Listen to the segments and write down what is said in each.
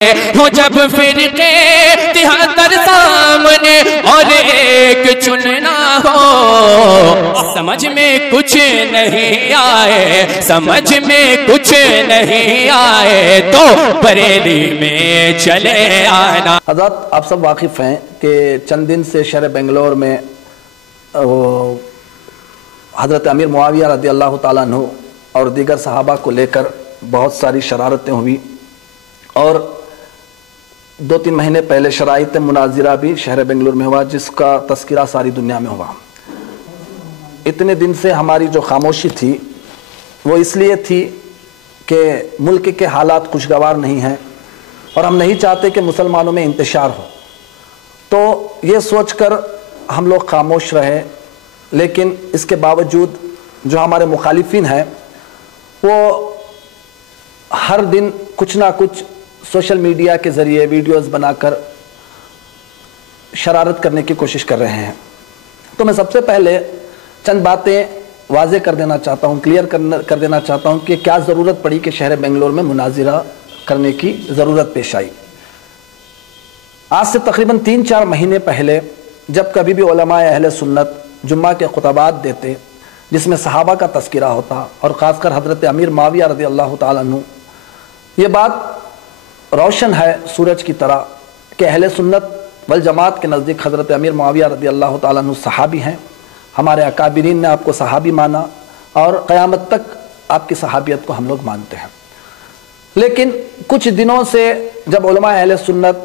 ہو جب فرقے تہتر سامنے اور ایک چننا ہو، سمجھ میں کچھ نہیں آئے، سمجھ میں کچھ نہیں آئے تو بریلی میں چلے آنا۔ حضرت آپ سب واقف ہیں کہ چند دن سے شہر بنگلور میں حضرت امیر معاویہ رضی اللہ تعالیٰ عنہ اور دیگر صحابہ کو لے کر بہت ساری شرارتیں ہوئی، اور 2-3 مہینے پہلے شرائط مناظرہ بھی شہر بنگلور میں ہوا، جس کا تذکرہ ساری دنیا میں ہوا۔ اتنے دن سے ہماری جو خاموشی تھی وہ اس لیے تھی کہ ملک کے حالات خوشگوار نہیں ہیں اور ہم نہیں چاہتے کہ مسلمانوں میں انتشار ہو، تو یہ سوچ کر ہم لوگ خاموش رہے۔ لیکن اس کے باوجود جو ہمارے مخالفین ہیں وہ ہر دن کچھ نہ کچھ سوشل میڈیا کے ذریعے ویڈیوز بنا کر شرارت کرنے کی کوشش کر رہے ہیں۔ تو میں سب سے پہلے چند باتیں واضح کر دینا چاہتا ہوں، کلیئر کر دینا چاہتا ہوں کہ کیا ضرورت پڑی کہ شہر بنگلور میں مناظرہ کرنے کی ضرورت پیش آئی۔ آج سے تقریباً 3-4 مہینے پہلے جب کبھی بھی علماء اہل سنت جمعہ کے خطبات دیتے جس میں صحابہ کا تذکرہ ہوتا، اور خاص کر حضرت امیر معاویہ رضی اللہ تعالیٰ عنہ، یہ بات روشن ہے سورج کی طرح کہ اہل سنت والجماعت کے نزدیک حضرت امیر معاویہ رضی اللہ تعالیٰ عنہ صحابی ہیں۔ ہمارے اکابرین نے آپ کو صحابی مانا اور قیامت تک آپ کی صحابیت کو ہم لوگ مانتے ہیں۔ لیکن کچھ دنوں سے جب علماء اہل سنت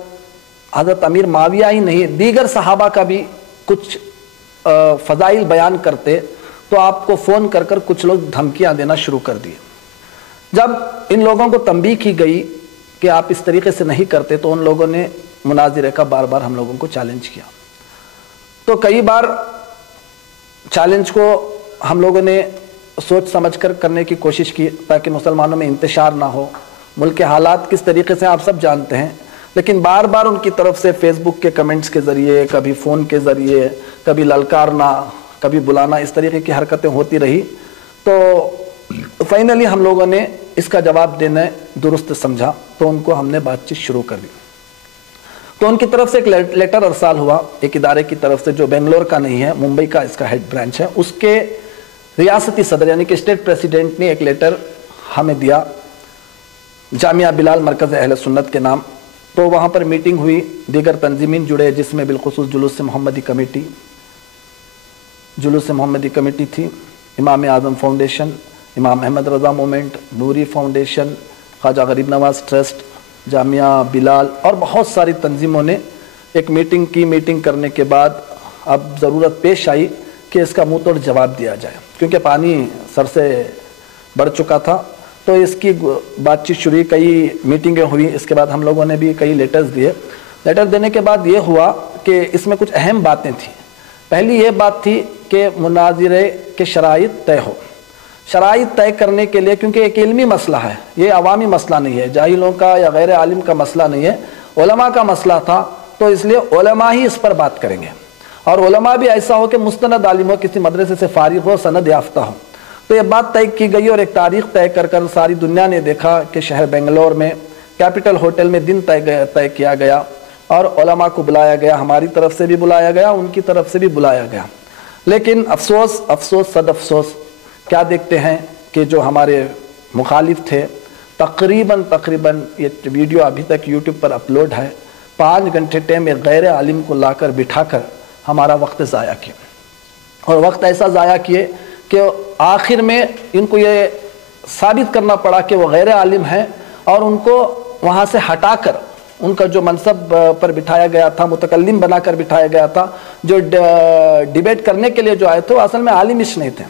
حضرت امیر معاویہ ہی نہیں دیگر صحابہ کا بھی کچھ فضائل بیان کرتے تو آپ کو فون کر کر کچھ لوگ دھمکیاں دینا شروع کر دیے۔ جب ان لوگوں کو تنبیہ کی گئی کہ آپ اس طریقے سے نہیں کرتے تو ان لوگوں نے مناظرے کا بار بار ہم لوگوں کو چیلنج کیا۔ تو کئی بار چیلنج کو ہم لوگوں نے سوچ سمجھ کر کرنے کی کوشش کی تاکہ مسلمانوں میں انتشار نہ ہو۔ ملک کے حالات کس طریقے سے آپ سب جانتے ہیں، لیکن بار بار ان کی طرف سے فیس بک کے کمنٹس کے ذریعے، کبھی فون کے ذریعے، کبھی للکارنا، کبھی بلانا، اس طریقے کی حرکتیں ہوتی رہی۔ تو فائنلی ہم لوگوں نے اس کا جواب دینا درست سمجھا تو ان کو ہم نے بات چیت شروع کر دی۔ تو ان کی طرف سے ایک لیٹر ارسال ہوا ایک ادارے کی طرف سے جو بنگلور کا نہیں ہے، ممبئی کا اس کا ہیڈ برانچ ہے، اس کے ریاستی صدر یعنی کہ اسٹیٹ پریزیڈنٹ نے ایک لیٹر ہمیں دیا جامعہ بلال مرکز اہل سنت کے نام۔ تو وہاں پر میٹنگ ہوئی، دیگر تنظیمین جڑے جس میں بالخصوص جلوس محمدی کمیٹی تھی، امام اعظم فاؤنڈیشن، امام احمد رضا مومنٹ، نوری فاؤنڈیشن، خواجہ غریب نواز ٹرسٹ، جامعہ بلال اور بہت ساری تنظیموں نے ایک میٹنگ کرنے کے بعد اب ضرورت پیش آئی کہ اس کا منہ توڑ جواب دیا جائے، کیونکہ پانی سر سے بڑھ چکا تھا۔ تو اس کی بات چیت شروع، کئی میٹنگیں ہوئی، اس کے بعد ہم لوگوں نے بھی کئی لیٹرز دیے۔ لیٹر دینے کے بعد یہ ہوا کہ اس میں کچھ اہم باتیں تھیں۔ پہلی یہ بات تھی کہ مناظرے کے شرائط طے ہو۔ شرائط طے کرنے کے لیے، کیونکہ ایک علمی مسئلہ ہے، یہ عوامی مسئلہ نہیں ہے، جاہلوں کا یا غیر عالم کا مسئلہ نہیں ہے، علماء کا مسئلہ تھا، تو اس لیے علماء ہی اس پر بات کریں گے، اور علماء بھی ایسا ہو کہ مستند عالم ہو، کسی مدرسے سے فارغ ہو، سند یافتہ ہو۔ تو یہ بات طے کی گئی اور ایک تاریخ طے کر ساری دنیا نے دیکھا کہ شہر بنگلور میں کیپٹل ہوٹل میں دن طے کیا گیا اور علماء کو بلایا گیا، ہماری طرف سے بھی بلایا گیا، ان کی طرف سے بھی بلایا گیا۔ لیکن افسوس صد افسوس کیا دیکھتے ہیں کہ جو ہمارے مخالف تھے تقریباً یہ ویڈیو ابھی تک یوٹیوب پر اپلوڈ ہے، 5 گھنٹے ٹائم ایک غیر عالم کو لا کر بٹھا کر ہمارا وقت ضائع کیا، اور وقت ایسا ضائع کیے کہ آخر میں ان کو یہ ثابت کرنا پڑا کہ وہ غیر عالم ہیں، اور ان کو وہاں سے ہٹا کر ان کا جو منصب پر بٹھایا گیا تھا، متکلم بنا کر بٹھایا گیا تھا، جو ڈیبیٹ کرنے کے لیے جو آئے تھے وہ اصل میں عالم نہیں تھے۔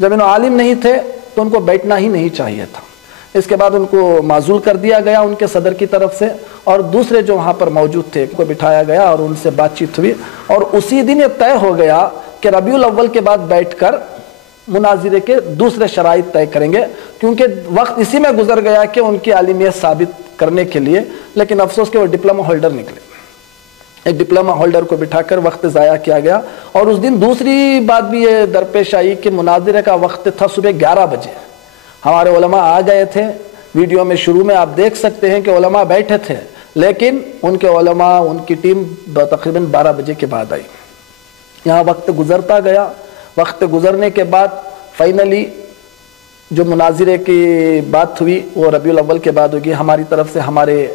جب انہوں عالم نہیں تھے تو ان کو بیٹھنا ہی نہیں چاہیے تھا۔ اس کے بعد ان کو معزول کر دیا گیا ان کے صدر کی طرف سے، اور دوسرے جو وہاں پر موجود تھے کو بٹھایا گیا اور ان سے بات چیت ہوئی، اور اسی دن یہ طے ہو گیا کہ ربیع الاول کے بعد بیٹھ کر مناظرے کے دوسرے شرائط طے کریں گے، کیونکہ وقت اسی میں گزر گیا کہ ان کی عالمیت ثابت کرنے کے لیے۔ لیکن افسوس کہ وہ ڈپلومہ ہولڈر نکلے، ایک ڈپلومہ ہولڈر کو بٹھا کر وقت ضائع کیا گیا۔ اور اس دن دوسری بات بھی یہ درپیش آئی کہ مناظرے کا وقت تھا صبح 11 بجے، ہمارے علماء آ گئے تھے، ویڈیو میں شروع میں آپ دیکھ سکتے ہیں کہ علماء بیٹھے تھے، لیکن ان کے علماء ان کی ٹیم تقریباً 12 بجے کے بعد آئی. یہاں وقت گزرتا گیا. وقت گزرنے کے بعد فائنلی جو مناظرے کی بات ہوئی وہ ربیع الاول کے بعد ہوگی. ہماری طرف سے ہمارے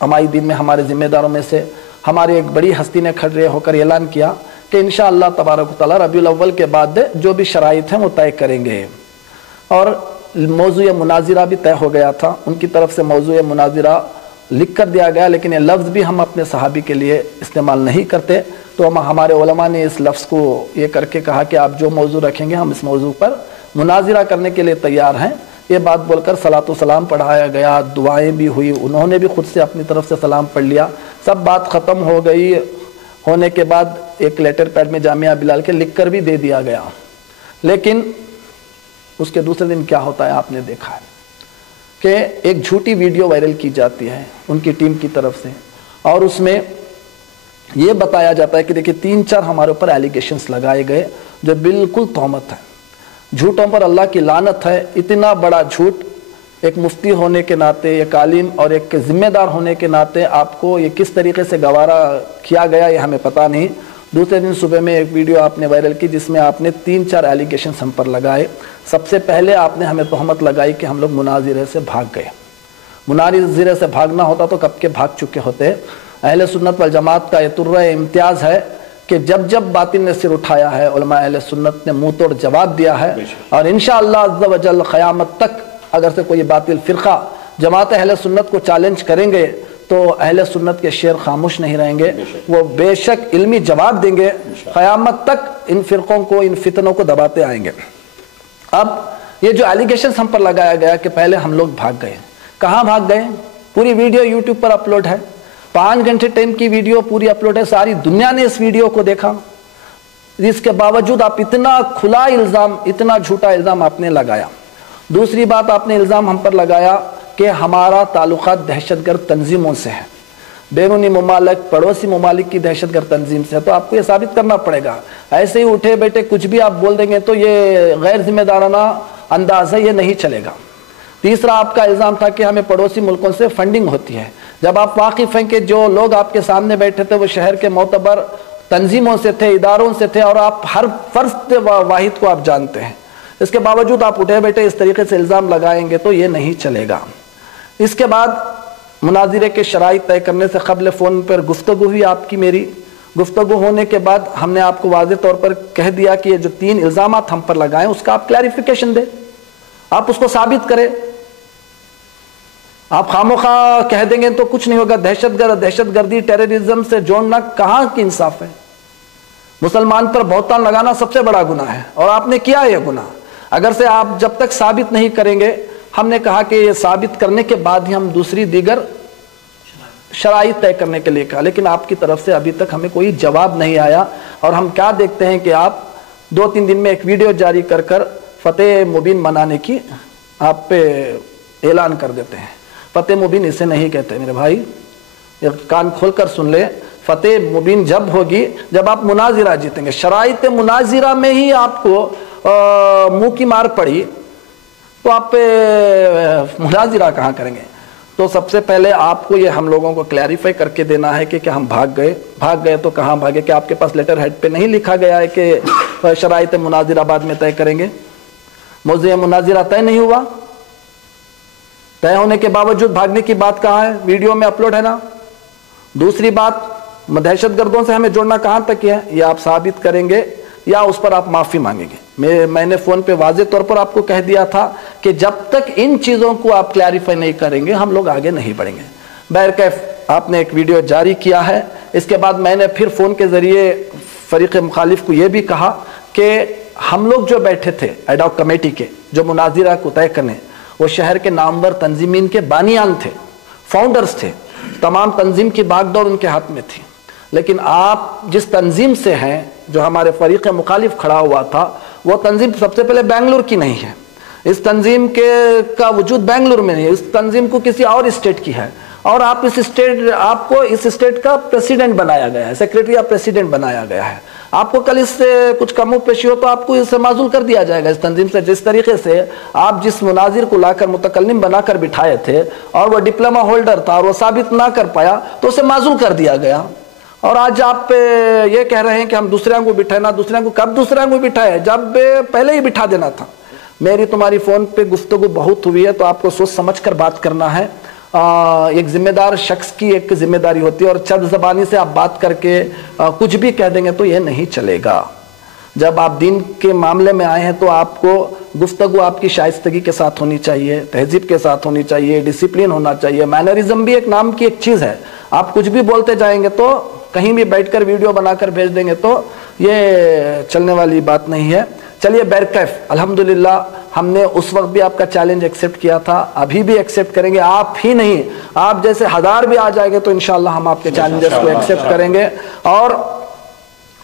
ہمائی دین میں ہمارے ذمہ داروں میں سے ہماری ایک بڑی ہستی نے کھڑے ہو کر اعلان کیا کہ انشاءاللہ تبارک و تعالیٰ ربیع الاول کے بعد جو بھی شرائط ہیں وہ طے کریں گے. اور موضوع مناظرہ بھی طے ہو گیا تھا. ان کی طرف سے موضوع مناظرہ لکھ کر دیا گیا, لیکن یہ لفظ بھی ہم اپنے صحابی کے لیے استعمال نہیں کرتے, تو ہمارے علماء نے اس لفظ کو یہ کر کے کہا کہ آپ جو موضوع رکھیں گے ہم اس موضوع پر مناظرہ کرنے کے لیے تیار ہیں. یہ بات بول کر صلاۃ و سلام پڑھایا گیا, دعائیں بھی ہوئی, انہوں نے بھی خود سے اپنی طرف سے سلام پڑھ لیا. سب بات ختم ہو گئی. ہونے کے بعد ایک لیٹر پیڈ میں جامعہ بلال کے لکھ کر بھی دے دیا گیا. لیکن اس کے دوسرے دن کیا ہوتا ہے آپ نے دیکھا ہے کہ ایک جھوٹی ویڈیو وائرل کی جاتی ہے ان کی ٹیم کی طرف سے, اور اس میں یہ بتایا جاتا ہے کہ دیکھیں 3-4 ہمارے اوپر ایلیگیشنز لگائے گئے جو بالکل تہمت ہے, جھوٹوں پر اللہ کی لعنت ہے. اتنا بڑا جھوٹ ایک مفتی ہونے کے ناطے, ایک عالم اور ایک ذمہ دار ہونے کے ناطے آپ کو یہ کس طریقے سے گوارا کیا گیا یہ ہمیں پتہ نہیں. دوسرے دن صبح میں ایک ویڈیو آپ نے وائرل کی جس میں آپ نے 3-4 ایلیگیشنز ہم پر لگائے. سب سے پہلے آپ نے ہمیں تہمت لگائی کہ ہم لوگ مناظرے سے بھاگ گئے. مناظرے سے بھاگنا ہوتا تو کب کے بھاگ چکے ہوتے. اہل سنت والجماعت کا یہ طرہ امتیاز ہے کہ جب جب باطل نے سر اٹھایا ہے علماء اہل سنت نے منہ توڑ جواب دیا ہے, اور انشاءاللہ عز و جل قیامت تک اگر سے کوئی باطل فرقہ جماعت اہل سنت کو چیلنج کریں گے تو اہل سنت کے شعر خاموش نہیں رہیں گے, وہ بے شک علمی جواب دیں گے. قیامت تک ان فرقوں کو, ان فتنوں کو دباتے آئیں گے. اب یہ جو ایلیگیشنز ہم پر لگایا گیا کہ پہلے ہم لوگ بھاگ گئے, کہاں بھاگ گئے؟ پوری ویڈیو یوٹیوب پر اپلوڈ ہے, 5 گھنٹے ٹائم کی ویڈیو پوری اپلوڈ ہے, ساری دنیا نے اس ویڈیو کو دیکھا. اس کے باوجود آپ اتنا کھلا الزام, اتنا جھوٹا الزام آپ نے لگایا. دوسری بات آپ نے الزام ہم پر لگایا کہ ہمارا تعلقات دہشت گرد تنظیموں سے ہے, بیرونی ممالک, پڑوسی ممالک کی دہشت گرد تنظیم سے ہے. تو آپ کو یہ ثابت کرنا پڑے گا. ایسے ہی اٹھے بیٹھے کچھ بھی آپ بول دیں گے تو یہ غیر ذمہ دارانہ انداز ہے, یہ نہیں چلے گا. تیسرا آپ کا الزام تھا کہ ہمیں پڑوسی ملکوں سے فنڈنگ ہوتی ہے. جب آپ واقف ہیں کہ جو لوگ آپ کے سامنے بیٹھے تھے وہ شہر کے معتبر تنظیموں سے تھے, اداروں سے تھے, اور آپ ہر فرد واحد کو آپ جانتے ہیں, اس کے باوجود آپ اٹھے بیٹھے اس طریقے سے الزام لگائیں گے تو یہ نہیں چلے گا. اس کے بعد مناظرے کے شرائط طے کرنے سے قبل فون پر گفتگو ہوئی آپ کی میری. گفتگو ہونے کے بعد ہم نے آپ کو واضح طور پر کہہ دیا کہ یہ جو 3 الزامات ہم پر لگائیں اس کا آپ کلیریفیکیشن دیں, آپ اس کو ثابت کریں. آپ خاموخواہ کہہ دیں گے تو کچھ نہیں ہوگا. دہشت گردی ٹیررزم سے جوڑنا کہاں کی انصاف ہے؟ مسلمان پر بہتان لگانا سب سے بڑا گناہ ہے, اور آپ نے کیا یہ گناہ. اگر سے آپ جب تک ثابت نہیں کریں گے, ہم نے کہا کہ یہ ثابت کرنے کے بعد ہی ہم دوسری دیگر شرائط طے کرنے کے لیے کہا, لیکن آپ کی طرف سے ابھی تک ہمیں کوئی جواب نہیں آیا. اور ہم کیا دیکھتے ہیں کہ آپ 2-3 دن میں ایک ویڈیو جاری کر کر فتح مبین منانے کی آپ پہ اعلان کر دیتے ہیں. فتح مبین اسے نہیں کہتے میرے بھائی, یہ کان کھول کر سن لے. فتح مبین جب ہوگی جب آپ مناظرہ جیتیں گے. شرائط مناظرہ میں ہی آپ کو منہ کی مار پڑی تو آپ پہ مناظرہ کہاں کریں گے؟ تو سب سے پہلے آپ کو یہ ہم لوگوں کو کلیریفائی کر کے دینا ہے کہ ہم بھاگ گئے تو کہاں بھاگے؟ کہ آپ کے پاس لیٹر ہیڈ پہ نہیں لکھا گیا ہے کہ شرائط مناظرہ بعد میں طے کریں گے؟ موضوع مناظرہ طے نہیں ہوا, طے ہونے کے باوجود بھاگنے کی بات کہاں ہے؟ ویڈیو میں اپلوڈ ہے نا. دوسری بات, دہشت گردوں سے ہمیں جوڑنا کہاں تک ہے؟ یہ آپ ثابت کریں گے یا اس پر آپ معافی مانگیں گے؟ میں نے فون پہ واضح طور پر آپ کو کہہ دیا تھا کہ جب تک ان چیزوں کو آپ کلیریفائی نہیں کریں گے ہم لوگ آگے نہیں بڑھیں گے. بہرکیف آپ نے ایک ویڈیو جاری کیا ہے. اس کے بعد میں نے پھر فون کے ذریعے فریق مخالف کو یہ بھی کہا کہ ہم لوگ جو بیٹھے تھے ایڈ ہاک کمیٹی کے, جو مناظرہ کو طے کرنے, وہ شہر کے نامور تنظیمین کے بانیان تھے, فاؤنڈرز تھے. تمام تنظیم کی باغ ڈور ان کے ہاتھ میں تھی. لیکن آپ جس تنظیم سے ہیں, جو ہمارے فریق مخالف کھڑا ہوا تھا, وہ تنظیم سب سے پہلے بنگلور کی نہیں ہے. اس تنظیم کا وجود بنگلور میں نہیں ہے, اس تنظیم کو کسی اور اسٹیٹ کی ہے. اور آپ کو اس اسٹیٹ کا پریسیڈنٹ بنایا گیا ہے, سیکریٹری آف پریسیڈنٹ بنایا گیا ہے. آپ کو کل اس سے کچھ کم و پیشی ہو تو آپ کو اس سے معزول کر دیا جائے گا اس تنظیم سے. جس طریقے سے آپ جس مناظر کو لا کر متکلم بنا کر بٹھائے تھے اور وہ ڈپلوما ہولڈر تھا اور وہ ثابت نہ کر پایا تو اسے معزول کر دیا گیا. اور آج آپ یہ کہہ رہے ہیں کہ ہم دوسرے کو بٹھائے. دوسرے کو کب دوسرے کو بٹھائے؟ جب پہلے ہی بٹھا دینا تھا. میری تمہاری فون پہ گفتگو بہت ہوئی ہے تو آپ کو سوچ سمجھ کر بات کرنا ہے. ایک ذمہ دار شخص کی ایک ذمہ داری ہوتی ہے اور چند زبانی سے آپ بات کر کے کچھ بھی کہہ دیں گے تو یہ نہیں چلے گا. جب آپ دین کے معاملے میں آئے ہیں تو آپ کو گفتگو آپ کی شائستگی کے ساتھ ہونی چاہیے, تہذیب کے ساتھ ہونی چاہیے, ڈسپلن ہونا چاہیے. مینرزم بھی ایک نام کی ایک چیز ہے. آپ کچھ بھی بولتے جائیں گے تو کہیں بھی بیٹھ کر ویڈیو بنا کر بھیج دیں گے تو یہ چلنے والی بات نہیں ہے. چلیے بیرکیف الحمدللہ ہم نے اس وقت بھی آپ کا چیلنج ایکسیپٹ کیا تھا, ابھی بھی ایکسیپٹ کریں گے. آپ ہی نہیں, آپ جیسے ہزار بھی آ جائے گے تو انشاءاللہ ہم آپ کے چیلنجز کو ایکسیپٹ کریں گے. اور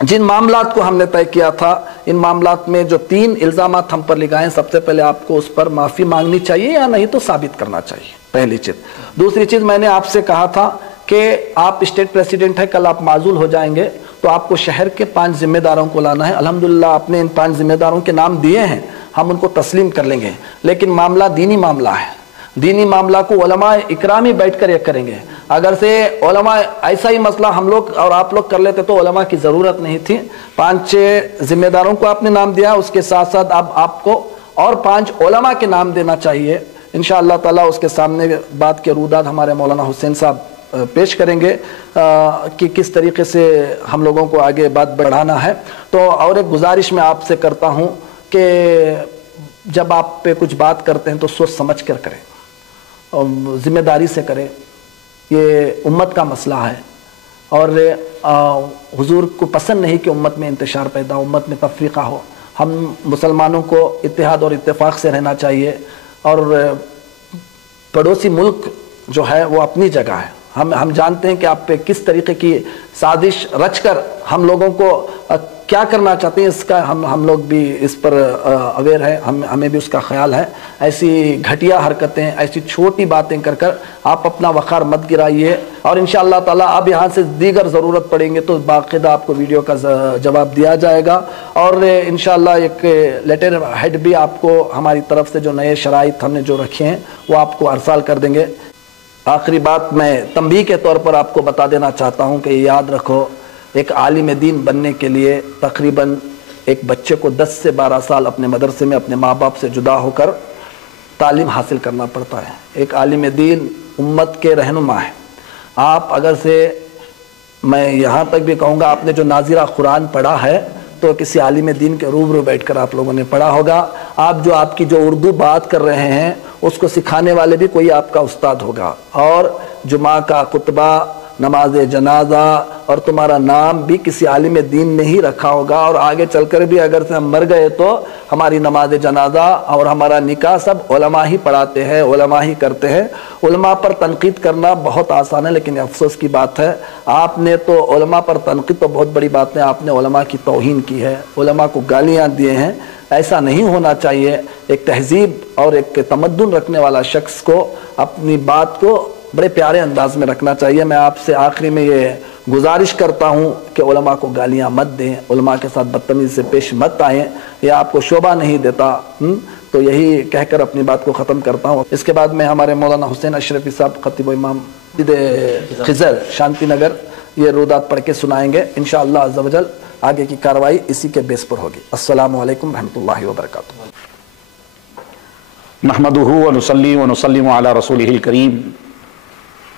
جن معاملات کو ہم نے طے کیا تھا ان معاملات میں جو 3 الزامات ہم پر لگائے ہیں, سب سے پہلے آپ کو اس پر معافی مانگنی چاہیے یا نہیں تو ثابت کرنا چاہیے, پہلی چیز. دوسری چیز میں نے آپ سے کہا تھا کہ آپ اسٹیٹ پریسیڈنٹ ہیں, کل آپ معزول ہو جائیں گے تو آپ کو شہر کے 5 ذمہ داروں کو لانا ہے. الحمدللہ آپ نے ان 5 ذمہ داروں کے نام دیے ہیں, ہم ان کو تسلیم کر لیں گے. لیکن معاملہ دینی معاملہ ہے. دینی معاملہ کو علماء اکرامی بیٹھ کر یہ کریں گے. اگر سے علماء ایسا ہی مسئلہ ہم لوگ اور آپ لوگ کر لیتے تو علماء کی ضرورت نہیں تھی. 5 ذمہ داروں کو آپ نے نام دیا, اس کے ساتھ ساتھ اب آپ کو اور 5 علماء کے نام دینا چاہیے. انشاءاللہ تعالیٰ اس کے سامنے بات کے روداد ہمارے مولانا حسین صاحب پیش کریں گے کہ کس طریقے سے ہم لوگوں کو آگے بات بڑھانا ہے. تو اور ایک گزارش میں آپ سے کرتا ہوں کہ جب آپ پہ کچھ بات کرتے ہیں تو سوچ سمجھ کر کریں اور ذمہ داری سے کریں. یہ امت کا مسئلہ ہے اور حضور کو پسند نہیں کہ امت میں انتشار پیدا ہو, امت میں تفریقہ ہو. ہم مسلمانوں کو اتحاد اور اتفاق سے رہنا چاہیے اور پڑوسی ملک جو ہے وہ اپنی جگہ ہے. ہم جانتے ہیں کہ آپ پہ کس طریقے کی سازش رچ کر ہم لوگوں کو کیا کرنا چاہتے ہیں, اس کا ہم لوگ بھی اس پر اویئر ہے, ہمیں بھی اس کا خیال ہے. ایسی گھٹیا حرکتیں, ایسی چھوٹی باتیں کر کر آپ اپنا وقار مت گرائیے. اور انشاءاللہ تعالیٰ اب یہاں سے دیگر ضرورت پڑیں گے تو باقاعدہ آپ کو ویڈیو کا جواب دیا جائے گا. اور انشاءاللہ ایک لیٹر ہیڈ بھی آپ کو ہماری طرف سے جو نئے شرائط ہم نے جو رکھے ہیں وہ آپ کو ارسال کر دیں گے. آخری بات میں تنبیہ کے طور پر آپ کو بتا دینا چاہتا ہوں کہ یاد رکھو, ایک عالم دین بننے کے لیے تقریباً ایک بچے کو 10 سے 12 سال اپنے مدرسے میں اپنے ماں باپ سے جدا ہو کر تعلیم حاصل کرنا پڑتا ہے. ایک عالم دین امت کے رہنما ہے. آپ اگر سے میں یہاں تک بھی کہوں گا, آپ نے جو ناظرہ قرآن پڑھا ہے تو کسی عالم دین کے روبرو بیٹھ کر آپ لوگوں نے پڑھا ہوگا. آپ کی جو اردو بات کر رہے ہیں اس کو سکھانے والے بھی کوئی آپ کا استاد ہوگا. اور جمعہ کا خطبہ, نماز جنازہ اور تمہارا نام بھی کسی عالم دین نے ہی رکھا ہوگا. اور آگے چل کر بھی اگر سے ہم مر گئے تو ہماری نماز جنازہ اور ہمارا نکاح سب علماء ہی پڑھاتے ہیں, علماء ہی کرتے ہیں. علماء پر تنقید کرنا بہت آسان ہے لیکن افسوس کی بات ہے آپ نے تو علماء پر تنقید تو بہت بڑی بات ہے, آپ نے علماء کی توہین کی ہے, علماء کو گالیاں دیے ہیں. ایسا نہیں ہونا چاہیے. ایک تہذیب اور ایک تمدن رکھنے والا شخص کو اپنی بات کو بڑے پیارے انداز میں رکھنا چاہیے. میں آپ سے آخری میں یہ گزارش کرتا ہوں کہ علماء کو گالیاں مت دیں, علماء کے ساتھ بدتمیزی سے پیش مت آئیں, یہ آپ کو شوبہ نہیں دیتا. تو یہی کہہ کر اپنی بات کو ختم کرتا ہوں. اس کے بعد میں ہمارے مولانا حسین اشرفی صاحب خطیب و امام خضر شانتی نگر یہ رودات پڑھ کے سنائیں گے. انشاءاللہ عز و جل آگے کی کاروائی اسی کے بیس پر ہوگی. السلام علیکم ورحمۃ اللہ وبرکاتہ. نحمده ونصلي ونسلم على رسوله الكريم.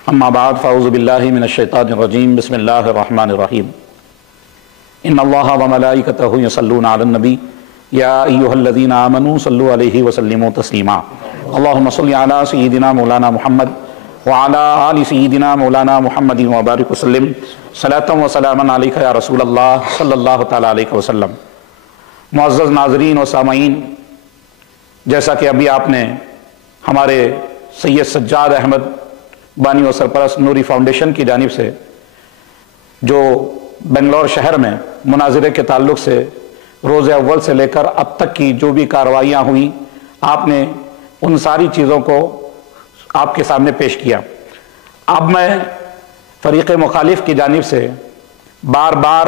اما بعد فاعوذ بالله من الشیطان الرجیم. بسم اللہ الرحمن الرحیم. ان اللہ وملائکته یصلون علی النبی یا ایھا الذین آمنوا صلوا علیہ وسلموا تسلیما. اللهم صل علی سیدنا مولانا محمد وعلی آل سیدنا مولانا محمد وبارک وسلم صلاۃ و سلاما علیک یا رسول اللہ صلی اللہ تعالی علیہ وسلم. معزز ناظرین و سامعین, جیسا کہ ابھی آپ نے ہمارے سید سجاد احمد بانی و سرپرست نوری فاؤنڈیشن کی جانب سے جو بنگلور شہر میں مناظرے کے تعلق سے روز اول سے لے کر اب تک کی جو بھی کارروائیاں ہوئیں, آپ نے ان ساری چیزوں کو آپ کے سامنے پیش کیا. اب میں فریق مخالف کی جانب سے بار بار